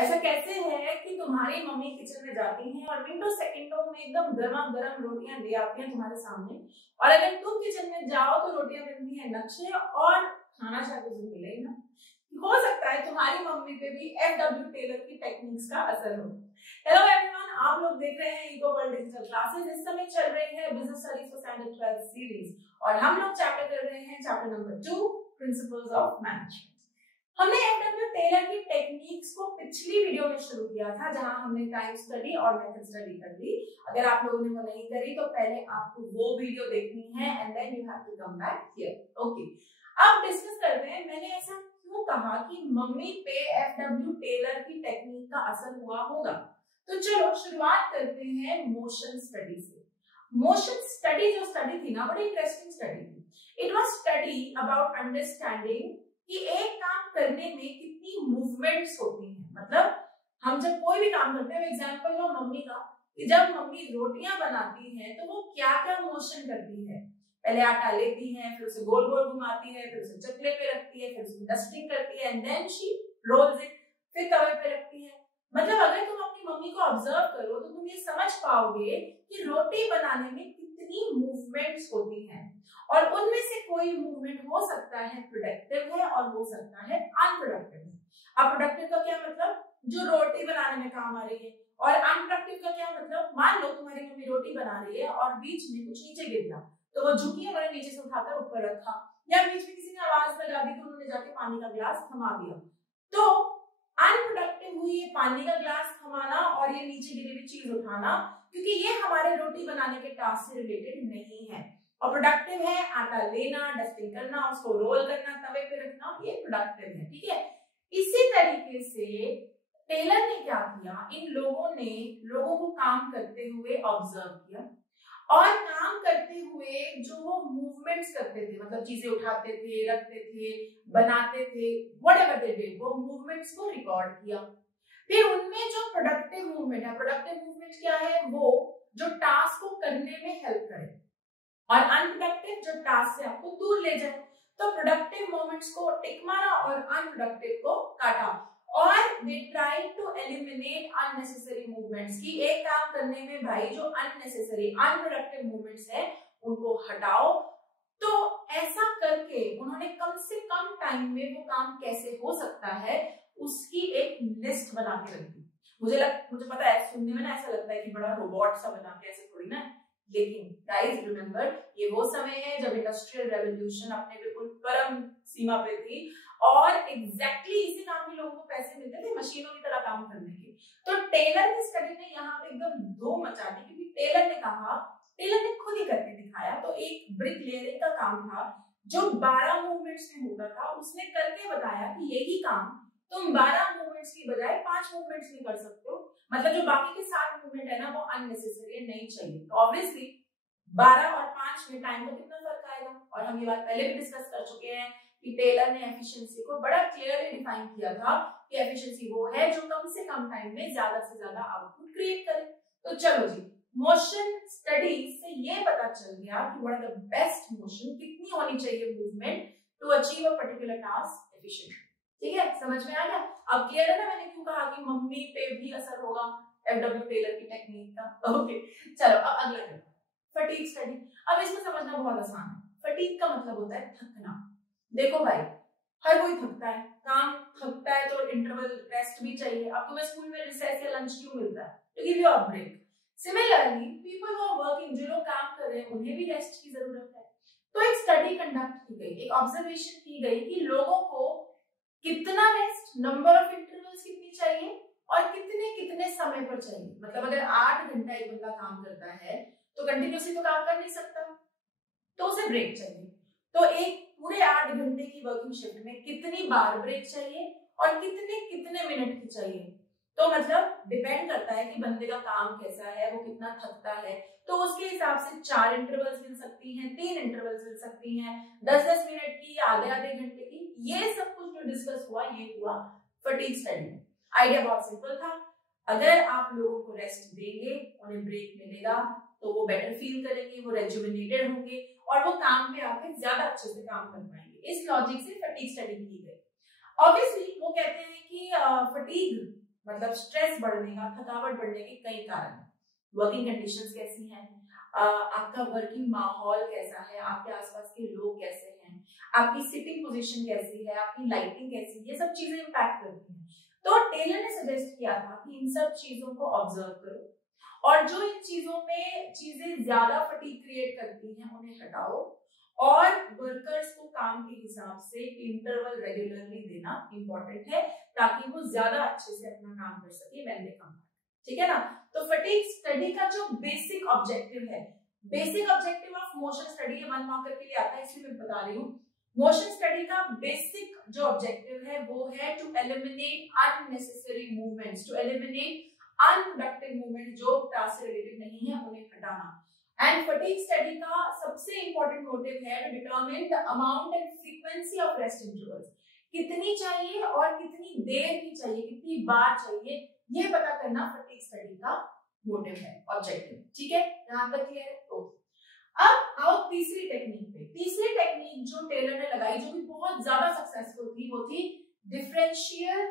ऐसा कैसे है कि तुम्हारी मम्मी किचन में जाती हैं और मिनटों सेकंडों में एकदम गर्मा गर्म रोटियां ले आती हैं तुम्हारे सामने, और अगर तुम किचन में जाओ तो रोटियां बनती हैं नक्शे और खाना शायद उसे मिले ही ना। हो सकता है तुम्हारी मम्मी पे भी FW टेलर की टेक्निक्स का असर हो। हेलो एवरीवन, आप लोग देख रहे हैं ईगो वर्ल्ड डिजिटल क्लासेस। इस समय चल रही है business studies for standard 12 series और हम लोग चैप्टर कर रहे हैं chapter number 2, principles of management. हमने FW टेलर की टेक्निक्स को पिछली वीडियो में शुरू किया था, जहां हमने टाइम स्टडी और मेथड स्टडी कर ली। अगर आप लोगों ने वो नहीं करी तो पहले आपको वो वीडियो देखनी है and then you have to come back here. Okay, अब डिस्कस करते हैं मैंने ऐसा क्यों कहा कि मम्मी पे FW टेलर की टेक्निक का असर हुआ होगा। तो चलो शुरुआत करते हैं मोशन स्टडी से। मोशन स्टडी जो स्टडी थी ना, बड़ी इंटरेस्टिंग स्टडी थी। It was study about understanding कि एक काम करने में कितनी मूवमेंट्स होती हैं। मतलब हम जब कोई भी काम करते हैं, एग्जांपल लो मम्मी का, कि जब मम्मी रोटियां बनाती हैं तो वो क्या क्या मोशन करती है। पहले आटा लेती हैं, फिर उसे गोल गोल घुमाती है, फिर उसे चकले पे रखती है, फिर उसमें डस्टिंग करती है and then she rolls it, फिर तवे पे रखती है। मतलब अगर तुम अपनी मम्मी को ऑब्जर्व करो तो तुम ये समझ पाओगे कि रोटी बनाने में कितनी मूवमेंट्स होती हैं, और उनमें से कोई मूवमेंट हो सकता है प्रोडक्टिव है और हो सकता है अनप्रोडक्टिव है। अब प्रोडक्टिव का क्या मतलब, जो रोटी बनाने में काम आ रही है, और अनप्रोडक्टिव का क्या मतलब, मान लो तुम्हारी मम्मी रोटी बना रही है और बीच में कुछ नीचे गिर गया तो वो झुकी, उन्होंने नीचे से उठाकर ऊपर रखा, या बीच में किसी ने आवाज लगा दी तो उन्होंने जाके पानी का गिलास थमा दिया। तो अनप्रोडक्टिव हुई ये पानी का गिलास थमाना और ये नीचे गिरी हुई चीज उठाना, क्योंकि ये हमारे रोटी बनाने के टास्क से रिलेटेड नहीं है। और प्रोडक्टिव है आटा लेना, डस्टिंग करना, उसको रोल करना, तवे पे रखना, ये प्रोडक्टिव है। ठीक है, इसी तरीके से टेलर ने क्या किया, इन लोगों को काम करते हुए ऑब्जर्व किया, और काम करते हुए जो वो मूवमेंट्स करते थे, मतलब चीजें उठाते थे, रखते थे, बनाते थे, व्हाटएवर दे डिड, वो मूवमेंट्स को रिकॉर्ड किया। फिर उनमें जो प्रोडक्टिव मूवमेंट है, प्रोडक्टिव मूवमेंट क्या है, वो जो टास्क को करने में हेल्प करे, और अनप्रोडक्टिव जो टास्क से आपको दूर ले जाए। तो प्रोडक्टिव मोमेंट्स को टिक मारा और अनप्रोडक्टिव को काटा, और they try to eliminate unnecessary movements, की एक काम करने में भाई जो अननेसेसरी अनप्रोडक्टिव मूवमेंट्स है उनको हटाओ। तो ऐसा करके उन्होंने कम से कम टाइम में वो काम कैसे हो सकता है उसकी एक लिस्ट बना के रखी। मुझे पता है सुनने में ना ऐसा लगता है कि बड़ा रोबोट सा बना के, ऐसे थोड़ी ना, लेकिन गाइस रिमेंबर, ये वो समय है जब इंडस्ट्रियल रेवोल्यूशन अपने बिल्कुल परम सीमा पे थी, और एग्जैक्टली इसी काम के लोगों को पैसे मिलते थे मशीनों की तरह काम करने के। तो टेलर की स्टडी ने यहाँ पे एकदम धूम मचा दी, क्योंकि टेलर ने खुद ही करके दिखाया। तो एक ब्रिक लेयरिंग का काम था जो 12 मूवमेंट्स में होता था, उसने करके बताया कि यही काम तुम 12 मूवमेंट्स की बजाय 5 मूवमेंट्स में कर सकते हो। मतलब जो बाकी के 7 मूवमेंट है ना, वो अननेसेसरी है, नहीं चाहिए। तो ऑब्वियसली 12 और 5 में टाइम का कितना फर्क आएगा, और हम ये बात पहले भी डिस्कस कर चुके हैं कि टेलर ने एफिशिएंसी को बड़ा क्लियरली डिफाइन किया था कि एफिशिएंसी वो है जो कम से कम टाइम में ज्यादा से ज्यादा आउटपुट क्रिएट करे। तो चलो जी, मोशन स्टडी से ये पता चल गया कि what are the best motion, कितनी होनी चाहिए movement to achieve a particular task efficiently. ठीक है, समझ में आ गया? अब क्लियर है ना मैंने क्यों कहा कि मम्मी पे भी असर होगा FW टेलर की टेक्निक का। ओके, चलो अब अगला करते हैं, फटीग स्टडी। अब इसमें समझना बहुत आसान है। फटीग का मतलब होता है थकना। देखो भाई, हर कोई थकता है, काम थकता है तो इंटरवल रेस्ट भी चाहिए। अब तुम्हें स्कूल में रिसेस या लंच क्यों मिलता है? To give you a break. Similarly people who are working, जो लोग काम कर रहे हैं, उन्हें भी रेस्ट की जरूरत है। तो एक स्टडी कंडक्ट की गई, एक ऑब्जर्वेशन की गई कि लोगों को कितना रेस्ट, नंबर ऑफ इंटरवल्स कितनी चाहिए, और कितने कितने समय पर चाहिए। मतलब अगर 8 घंटा एक बंदा काम करता है तो कंटिन्यूसली तो काम कर नहीं सकता, तो उसे ब्रेक चाहिए। तो एक पूरे 8 घंटे की वर्किंग शिफ्ट में कितनी बार ब्रेक चाहिए और कितने कितने मिनट की चाहिए। तो मतलब डिपेंड करता है कि बंदे का काम कैसा है, वो कितना थकता है, तो उसके हिसाब से 4 इंटरवल्स मिल सकती हैं, 3 इंटरवल्स मिल सकती हैं, 10-10 मिनट की, आधे आधे घंटे की। ये सब कुछ जो डिस्कस हुआ, ये हुआ फटीग स्टडी में। आइडिया बहुत सिंपल था, अगर आप लोगों को रेस्ट देंगे, उन्हें ब्रेक मिलेगा, तो वो बेटर फील करेंगे, वो रेजुविनेटेड होंगे, और वो काम पे आके ज्यादा अच्छे से काम कर पाएंगे। इस लॉजिक से फटीग स्टडी की गई। ऑब्वियसली वो कहते हैं कि फटीग मतलब स्ट्रेस बढ़ने का, थकावट बढ़ने के कई कारण हैं। वर्किंग कंडीशंस कैसी हैं, आपका वर्किंग माहौल कैसा है, आपके आसपास के लोग कैसे हैं, आपकी सिटिंग पोजीशन कैसी है, आपकी लाइटिंग कैसी है, ये सब चीजें इम्पैक्ट करती हैं। तो टेलर ने सजेस्ट किया था कि इन सब चीजों को ऑब्जर्व करो और जो इन चीजों में चीजें ज्यादा फटीग क्रिएट करती हैं उन्हें हटाओ और वर्कर्स को काम के हिसाब से इंटरवल रेगुलरली देना इंपॉर्टेंट है ताकि वो ज्यादा अच्छे से अपना काम कर सके व्हेन दे कम। ठीक है ना। तो फटीग स्टडी का जो बेसिक ऑब्जेक्टिव है, basic objective of motion study 1 marker के लिए आता है, इसलिए मैं बता रही हूँ। मोशन स्टडी का बेसिक जो ऑब्जेक्टिव है वो है to eliminate unnecessary movements, to eliminate unproductive movement जो टास्क से रिलेटेड नहीं है उन्हें हटाना। एंड फटीग स्टडी का सबसे इंपॉर्टेंट मोटिव है to determine the amount and frequency of rest intervals, कितनी चाहिए और कितनी देर की चाहिए, कितनी बार चाहिए, ये पता करना फटीग स्टडी का मोटिव है, ऑब्जेक्टिव। ठीक है, यहां तक क्लियर है। तो अब आओ तीसरी टेक्निक पे। तीसरी टेक्निक जो टेलर ने लगाई जो कि बहुत ज्यादा सक्सेसफुल थी वो थी डिफरेंशियल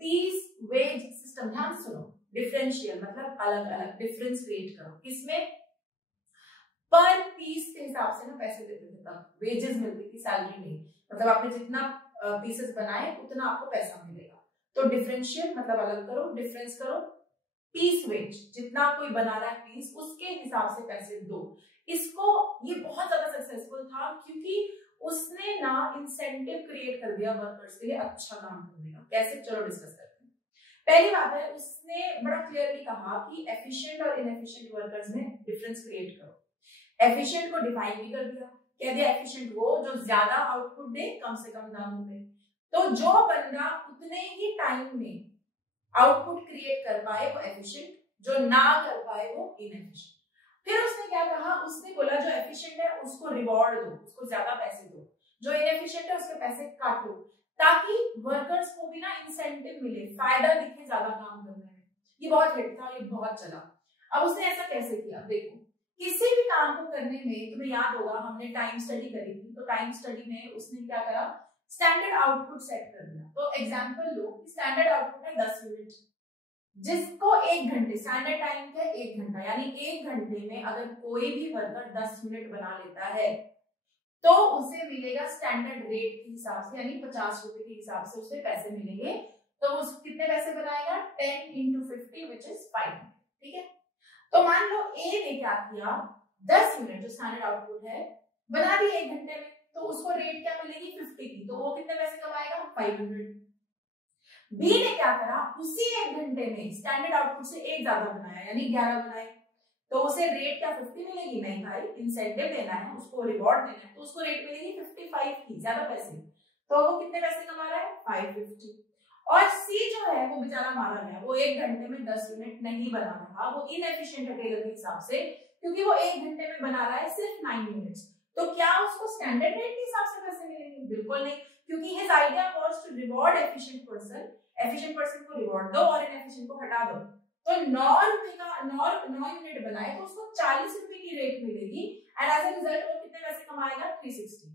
पीस वेज सिस्टम। ध्यान से सुनो, डिफरेंशियल मतलब अलग अलग, डिफरेंस क्रिएट करो। किसमें? पर पीस के हिसाब से ना पैसे देते थे, तब वेजेस मिलती थी, सैलरी नहीं। मतलब आपने जितना पीसेस बनाए उतना आपको पैसा मिलेगा। तो डिफरेंशियल मतलब अलग करो, डिफरेंस करो, पीस वेज जितना कोई बना रहा है पीस उसके हिसाब से पैसे दो। इसको ये बहुत ज्यादा सक्सेसफुल था क्योंकि उसने ना इंसेंटिव क्रिएट कर दिया वर्कर्स के लिए अच्छा काम करने का। कैसे? चलो डिस्कस करते हैं। पहली बात है, उसने बड़ा क्लियरली कहा कि एफिशिएंट और इनएफिशिएंट वर्कर्स में डिफरेंस क्रिएट करो। एफिशिएंट को डिफाइन भी कर दिया, कह दिया एफिशिएंट वो जो ज्यादा आउटपुट दे कम से कम दामों में। तो जो बंदा उतने ही टाइम में आउटपुट क्रिएट कर पाए वो एफिशिएंट, जो ना कर पाए वो इनएफिशिएंट। फिर उसने क्या कहा, उसने बोला जो एफिशिएंट है उसको रिवॉर्ड दो, उसको ज्यादा पैसे दो, जो इनएफिशिएंट है उसके पैसे काटो, ताकि वर्कर्स को भी ना इंसेंटिव मिले, फायदा दिखे ज्यादा काम करने में। ये बहुत हिट था, ये बहुत चला। अब उसने ऐसा कैसे किया? देखो, किसी भी काम को करने में तुम्हें याद होगा हमने टाइम स्टडी करी थी, तो टाइम स्टडी में उसने क्या करा, स्टैंडर्ड आउटपुट सेट कर दिया। तो एग्जांपल लो, स्टैंडर्ड आउटपुट है 10 यूनिट, जिसको 1 घंटे, स्टैंडर्ड टाइम है 1 घंटा, यानी 1 घंटे में अगर कोई भी वर्कर 10 यूनिट बना लेता है तो उसे मिलेगा स्टैंडर्ड रेट के हिसाब से, यानी 50 रुपए के हिसाब से उसे पैसे मिलेंगे। तो वो कितने पैसे बनाएगा? 10 into 50 which is 500। ठीक है, तो मान लो ए ने क्या किया, 10 यूनिट जो स्टैंडर्ड आउटपुट है बना दी 1 घंटे में, तो उसको रेट क्या मिलेगी? 50 की, तो वो कितने पैसे कमाएगा? 500। बी ने क्या करा, उसी 1 घंटे में स्टैंडर्ड आउटपुट से एक ज्यादा बनाया, यानी 11 बनाए, तो उसे रेट क्या 50 मिलेगी? नहीं भाई, इंसेंटिव देना है उसको, रिवॉर्ड देना है, तो उसको रेट मिलेगी 55 की, ज्यादा पैसे। तो वो कितने पैसे कमा रहा है? 550। और सी जो है वो बेचारा मारा गया, वो 1 घंटे में 10 यूनिट नहीं बना रहा, वो इनएफिशिएंट है टेलर के हिसाब से, क्योंकि वो 1 घंटे में बना रहा है सिर्फ 9 यूनिट्स। तो क्या उसको स्टैंडर्ड रेट के हिसाब से पैसे मिलेंगे? बिल्कुल नहीं, क्योंकि his idea was to reward efficient person. Efficient person को रिवॉर्ड दो और इनएफिशिएंट को हटा दो। तो 9 रुपए का 9 यूनिट बनाए तो उसको 40 रुपए की रेट मिलेगी, एंड एज अ रिजल्ट वो कितने पैसे कमाएगा? 360।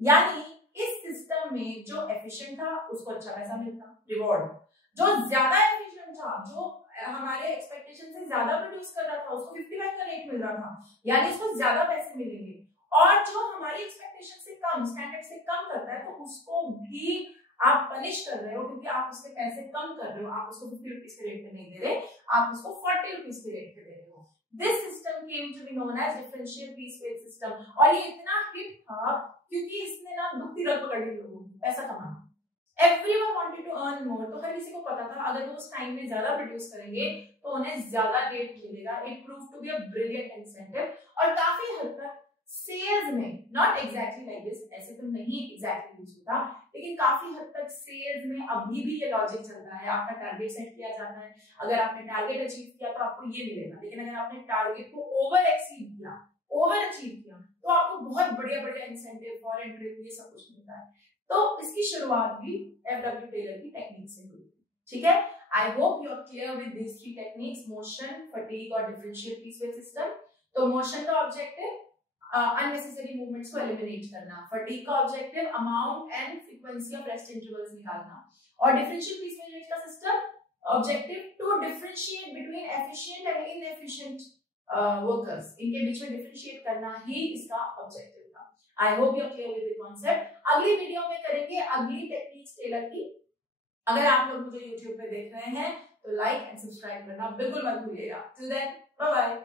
यानी इस सिस्टम में जो एफिशिएंट था उसको अच्छा पैसा मिलता, रिवॉर्ड। जो ज्यादा एफिशिएंट था, जो हमारे एक्सपेक्टेशन से ज्यादा प्रोड्यूस कर रहा था, उसको 55 का रेट मिल रहा था, यानी उसको ज्यादा पैसे मिलेंगे। और जो हमारी एक्सपेक्टेशन से कम, स्टैंडर्ड से कम करता है, तो उसको भी आप पनिश कर रहे हो, क्योंकि आप उसके पैसे कम कर रहे हो। आप उसको 50 रुपीज के रेट पे नहीं दे रहे, आप उसको 40 रुपीज के रेट पे दे रहे हो। This system came to be known as differential piece wage system. और ये इतना हिट था क्योंकि इसने ना दुखती रग पकड़ ली लोगों की, पैसा कमाना। Everyone wanted to earn more, तो हर किसी को पता था अगर वो उस टाइम में ज्यादा प्रोड्यूस करेंगे तो उन्हें ज्यादा रेट मिलेगा। It prove to be a brilliant incentive. और काफी हद तक सेल्स में, नॉट एग्जैक्टली लाइक दिस, ऐसे तो नहीं एग्जैक्टली यूज होता, लेकिन काफी हद तक सेल्स में अभी भी ये लॉजिक चलता है। आपका टारगेट सेट किया जाता है, अगर आपने टारगेट अचीव किया तो आपको ये मिलेगा, लेकिन अगर आपने टारगेट को ओवर एक्सीड किया, ओवर अचीव किया, तो आपको बहुत बढ़िया बढ़िया इंसेंटिव, फॉरेन ट्रिप, ये सब कुछ मिलता है। तो इसकी शुरुआत भी एफडब्ल्यू टेलर की टेक्निक से हुई। ठीक है, I hope you are clear with this 3 techniques, motion, fatigue और डिफरेंशियल पीस वेज सिस्टम। तो मोशन का ऑब्जेक्टिव अननेसेसरी मूवमेंट्स को एलिमिनेट करना, फटीग का objective amount and frequency of rest intervals निकालना, और डिफरेंशियल पीस वेज का system objective to differentiate between efficient and inefficient workers, इनके बीच में डिफरेंशिएट करना ही इसका ऑब्जेक्टिव था। I hope you are clear with the concept. अगली वीडियो में करेंगे अगली टेक्निक्स टेलर की। अगर आप लोग मुझे YouTube पे देख रहे हैं तो लाइक एंड सब्सक्राइब करना बिल्कुल मत भूलिएगा। Till then bye bye.